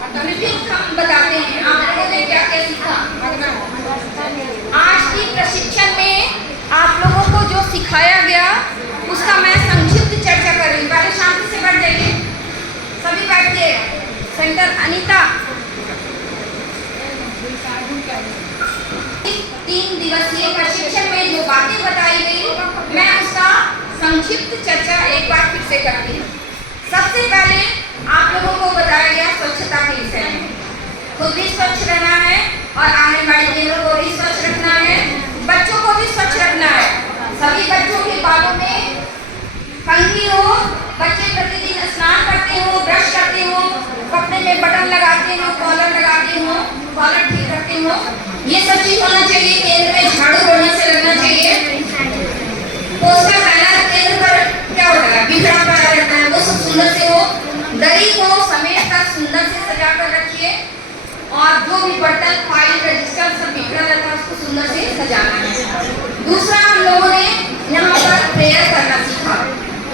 Briefing हम बताते हैं आप लोगों ने क्या क्या सीखा। आज की प्रशिक्षण में आप लोगों को जो सिखाया गया उसका मैं संक्षिप्त चर्चा कर रही हूँ। पहले शांति से बैठ जाइए, सभी बैठिए। सेंटर अनीता, 3 दिवसीय प्रशिक्षण में जो बातें बताई गई मैं उसका संक्षिप्त चर्चा एक बार फिर से करती हूँ। सबसे पहले आप लोगों को बताया गया स्वच्छता के विषय में। खुद भी स्वच्छ रहना है और आंगनबाड़ी केंद्र को भी स्वच्छ रखना है, बच्चों को भी स्वच्छ रखना है। सभी बच्चों के बालों में कंघी हो, बच्चे प्रतिदिन स्नान करते हो, ब्रश करते हो, कपड़े में बटन लगाते हो, कॉलर लगाते हो, कॉलर ठीक रखते हो, ये सब चीज होना चाहिए। केंद्र में झाड़ू बढ़िया से लगना चाहिए। पोस्टर बैनर केंद्र पर क्या होता है, बिखरा पड़ा रहता है, वो सब सुंदर से हो। दरी को समेट कर सुंदर से सजा कर रखिए और जो भी बर्तन, फाइल, रजिस्टर सब बिखरा रहता है उसको सुंदर से सजाना है। दूसरा हम लोगों ने यहाँ पर प्रेयर करना सीखा।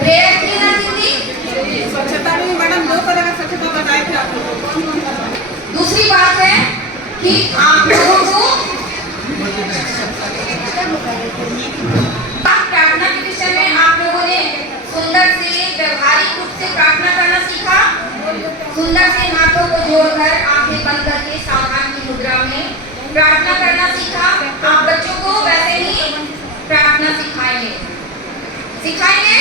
प्रेयर की ना दीदी, स्वच्छता में मैडम 2 तरह का स्वच्छता बताए थे आप लोगों को। दूसरी बात है कि आप लोगों को प्रार्थना के विषय में आप लोगों ने सुंदर से व्यवहारिक रूप से प्रार्थना करना सीखा। सुंदर से हाथों को जोड़कर आंखें बंद करके सावधान की मुद्रा में प्रार्थना करना सीखा। आप बच्चों को वैसे ही प्रार्थना सिखाएंगे। सिखाएंगे?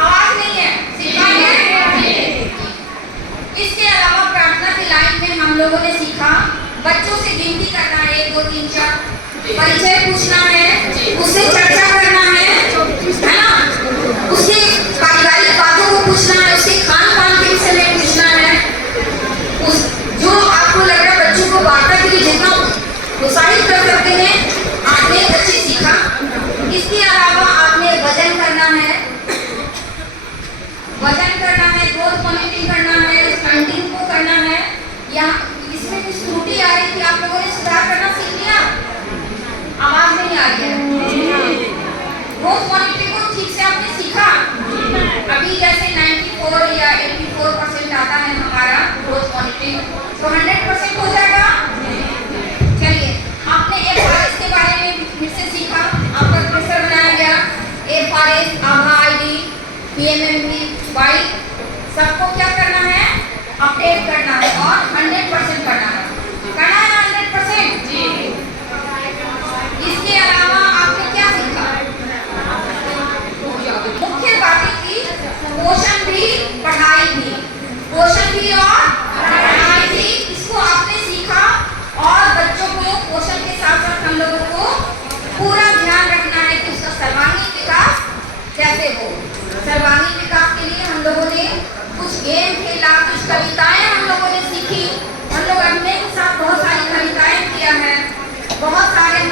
आवाज नहीं है, सिखाएंगे? इसके अलावा प्रार्थना की लाइन में हम लोगों ने सीखा बच्चों से गिनती करना है, 1 2 3 4, परिचय पूछना है, उससे चर्चा करना है ना, उसके पारिवारिक बातों को पूछना है, उसके खान पान के विषय में पूछना है। जो आपको लग रहा है बच्चों को वार्ता के लिए जितना प्रोत्साहित कर सकते हैं आपने अच्छी सीखा। इसके अलावा आपने वजन करना है, ग्रोथ मॉनिटरिंग करना है, स्टैंडिंग को करना है। यहाँ इसमें कुछ त्रुटि आ रही थी, आप लोगों ने सुधार करना सीख लिया? आवाज नहीं आ रही है। ग्रोथ मॉनिटरिंग को ठीक से आपने सीखा? अभी जैसे 94 या 84% आता है हमारा ग्रोथ मॉनिटरिंग, तो 100% हो जाएगा। चलिए, आपने FRS के बारे में फिर से सीखा, आपका प्रेशर बनाया गया। FRS, आभा ID, PMMY सबको क्या करना है, अपडेट करना है और 100% करना है। करना है ना 100%? जी। इसके अलावा आपने क्या सीखा? मुख्य बातें थी पोषण भी, पढ़ाई भी, पोषण भी और पढ़ाई भी। इसको आपने सीखा और बच्चों को पोषण के साथ साथ हम लोगों को पूरा ध्यान रखना है कि उसका सर्वांगीण विकास कैसे हो। सर्वांगीण विकास के लिए हम लोगों ने कुछ गेम खेला, कुछ कविताएं हम लोगों ने सीखी। हम लोग अपने के साथ बहुत सारी कविताएं किया है, बहुत सारे हम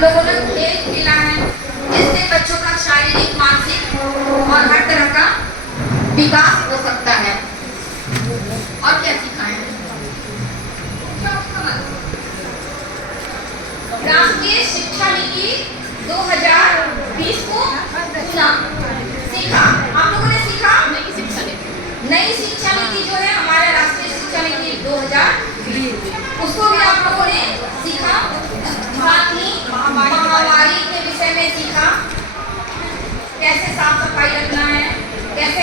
लोगों ने खेल खेला है, जिससे बच्चों का शारीरिक, मानसिक और हर तरह का विकास हो सकता है। और क्या सीखा है? राष्ट्रीय शिक्षा नीति 2020 को सुना, सीखा। आप लोगों ने सीखा? नई शिक्षा नीति जो है हमारा राष्ट्रीय शिक्षा नीति 2020, उसको भी आप लोगों ने सीखा। साथ ही महामारी के विषय में सीखा, कैसे साफ सफाई रखना है, कैसे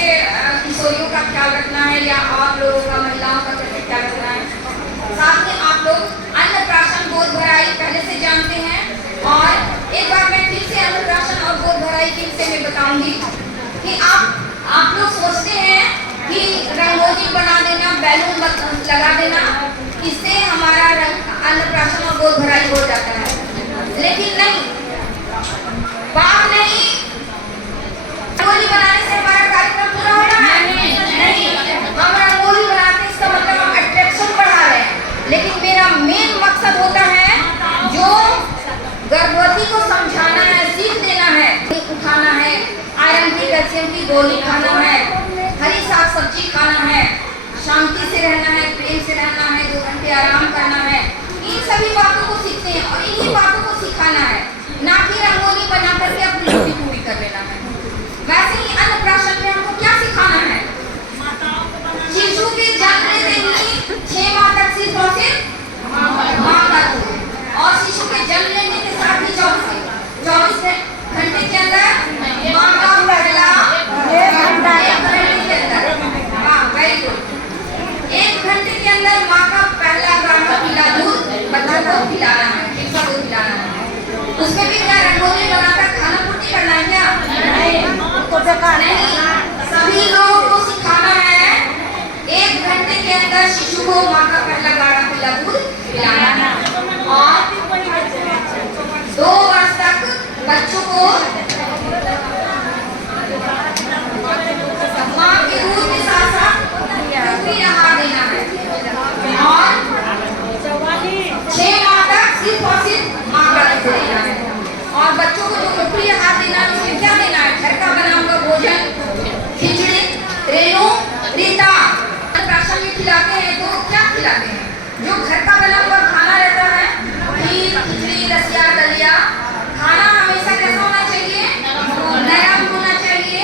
किशोरियों का ख्याल रखना है या आप लोगों का, महिलाओं का कैसे ख्याल रखना है। साथ में आप लोग अन्नप्राशन, गोद भराई पहले से जानते हैं और एक बार मैं फिर से अन्नप्राशन और गोद भराई के विषय में बताऊंगी कि आप लोग सोचते हैं कि रंगोली बना देना, बैलून लगा देना, इससे हमारा अन्नप्राशन और गोद भराई हो जाता है, लेकिन नहीं, बात नहीं। रंगोली बनाने से हमारा कार्यक्रम पूरा हो रहा है? नहीं। हम रंगोली बनाते इसका मतलब हम अट्रैक्शन बढ़ा रहे हैं, लेकिन मेरा मेन मकसद होता है जो गर्भवती को समझाना है, सीख देना है, उठाना है, आयरन की, कैल्शियम की गोली खाना है, हरी साग सब्जी खाना है, शांति से रहना है, प्रेम से रहना है, 2 घंटे आराम करना है। इन सभी बातों को सीखते हैं और इन्हीं बातों को सिखाना है, ना कि रंगोली बना करके अपनी ड्यूटी पूरी कर लेना है। वैसे ही अन्नप्राशन में हमको क्या सिखाना है? शिशु के जन्म से ही 1 घंटे के अंदर माँ का पहला गाढ़ा पीला दूध बच्चों को पिलाना है, खिलका दूध पिलाना है। उसमें भी क्या रंगोली बनाकर खाना पूर्ति करना है क्या? नहीं, सभी लोगों को सिखाना है 1 घंटे के अंदर शिशु को माँ का पहला गाढ़ा पीला दूध पिलाना है और 2 वर्ष तक बच्चों को माँ के दूध के साथ साथ भी आहार देना है और 6 माह तक सिर्फ और सिर्फ माँ का दूध देना है। और बच्चों को जो ऊपरी आहार देना है उसमें क्या देना है? घर का बना हुआ भोजन, खिचड़ी, रेणु, रीता। राशन में खिलाते हैं तो क्या खिलाते हैं? जो घर का बना हुआ खाना रहता है, खीर, खिचड़ी, रसिया, दलिया। खाना हमेशा कैसा होना चाहिए? नरम होना चाहिए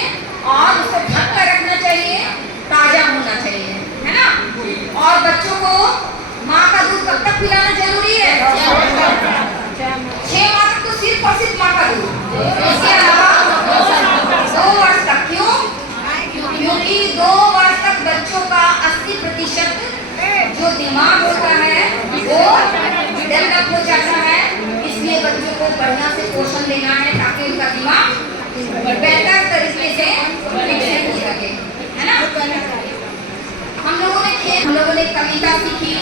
और उसको ढक कर रखना चाहिए, ताजा होना चाहिए, है ना? और बच्चों को माँ का दूध कब तक पिलाना जरूरी है? 6 माह तक तो सिर्फ और सिर्फ माँ का दूध, इसके अलावा 2 वर्ष तक। क्यों? क्योंकि 2 वर्ष तक बच्चों का 80% जो दिमाग होता है वो डेवलप हो जाता है, इसलिए बच्चों को बढ़िया से पोषण देना है ताकि उनका दिमाग बेहतर तरीके से विकसित हो सके, है ना? हम लोगों ने कविता सीखी,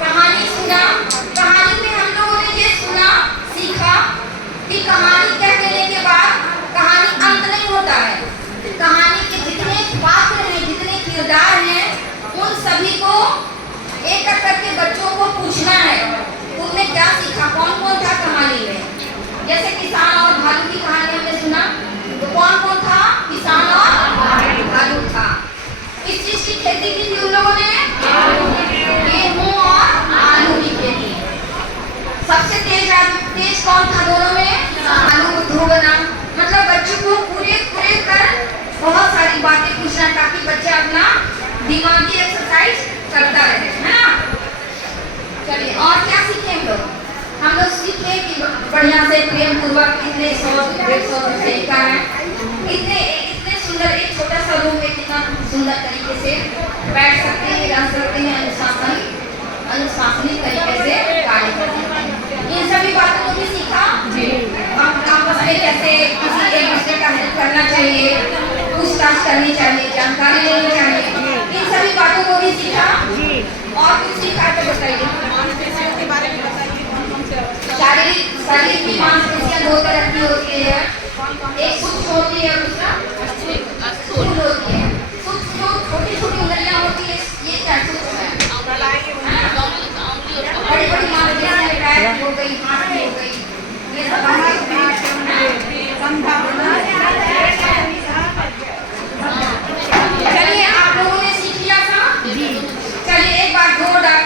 कहानी सुना। कहानी में हम लोगों ने ये सुना, सीखा कि कहानी कह देने के बाद कहानी अंत नहीं होता है। कहानी के जितने पात्र हैं, जितने किरदार हैं, उन सभी को एक एक करके बच्चों को पूछना है तुमने क्या सीखा, कौन कौन था कहानी में। जैसे किसान और भालू की कहानी हमने सुना, तो कौन कौन था? किसान और भालू था। किस चीज की खेती की थी उन लोगों ने? गेहूं और आलू की खेती। सबसे तेज कौन था दोनों में? आलू ध्रुव बना। मतलब बच्चों को पूरे कर बहुत सारी बातें पूछना ताकि बच्चा अपना दिमागी एक्सरसाइज करता रहे, है ना? चलिए और क्या सीखे हम लोग सीखे कि बढ़िया से प्रेम पूर्वक इतने 100-150 तरीका है, इतने सुंदर एक छोटा सा रूम में कितना सुंदर तरीके से बैठ सकते हैं, रह सकते हैं, अनुशासनिक तरीके से कार्य करते हैं। इन सभी बातों को भी सीखा जी। आपस में कैसे किसी एक दूसरे का हेल्प करना चाहिए, पूछताछ करनी चाहिए, जानकारी लेनी चाहिए, इन सभी बातों को भी सीखा जी। और कुछ सीखा तो बताइए। के बारे में बताइए, कौन कौन से शरीर की मांसपेशियां 2 तरह की होती है, एक सूक्ष्म होती है और दूसरा स्थूल होती है। सूक्ष्म जो छोटी छोटी उंगलियां होती है, ये क्या सूक्ष्म है? बड़ी बड़ी मांसपेशियां पैर हो गई, हाथ हो गई, ये सब चलिए आप लोगों ने सीख लिया था जी। चलिए एक बार जोरदार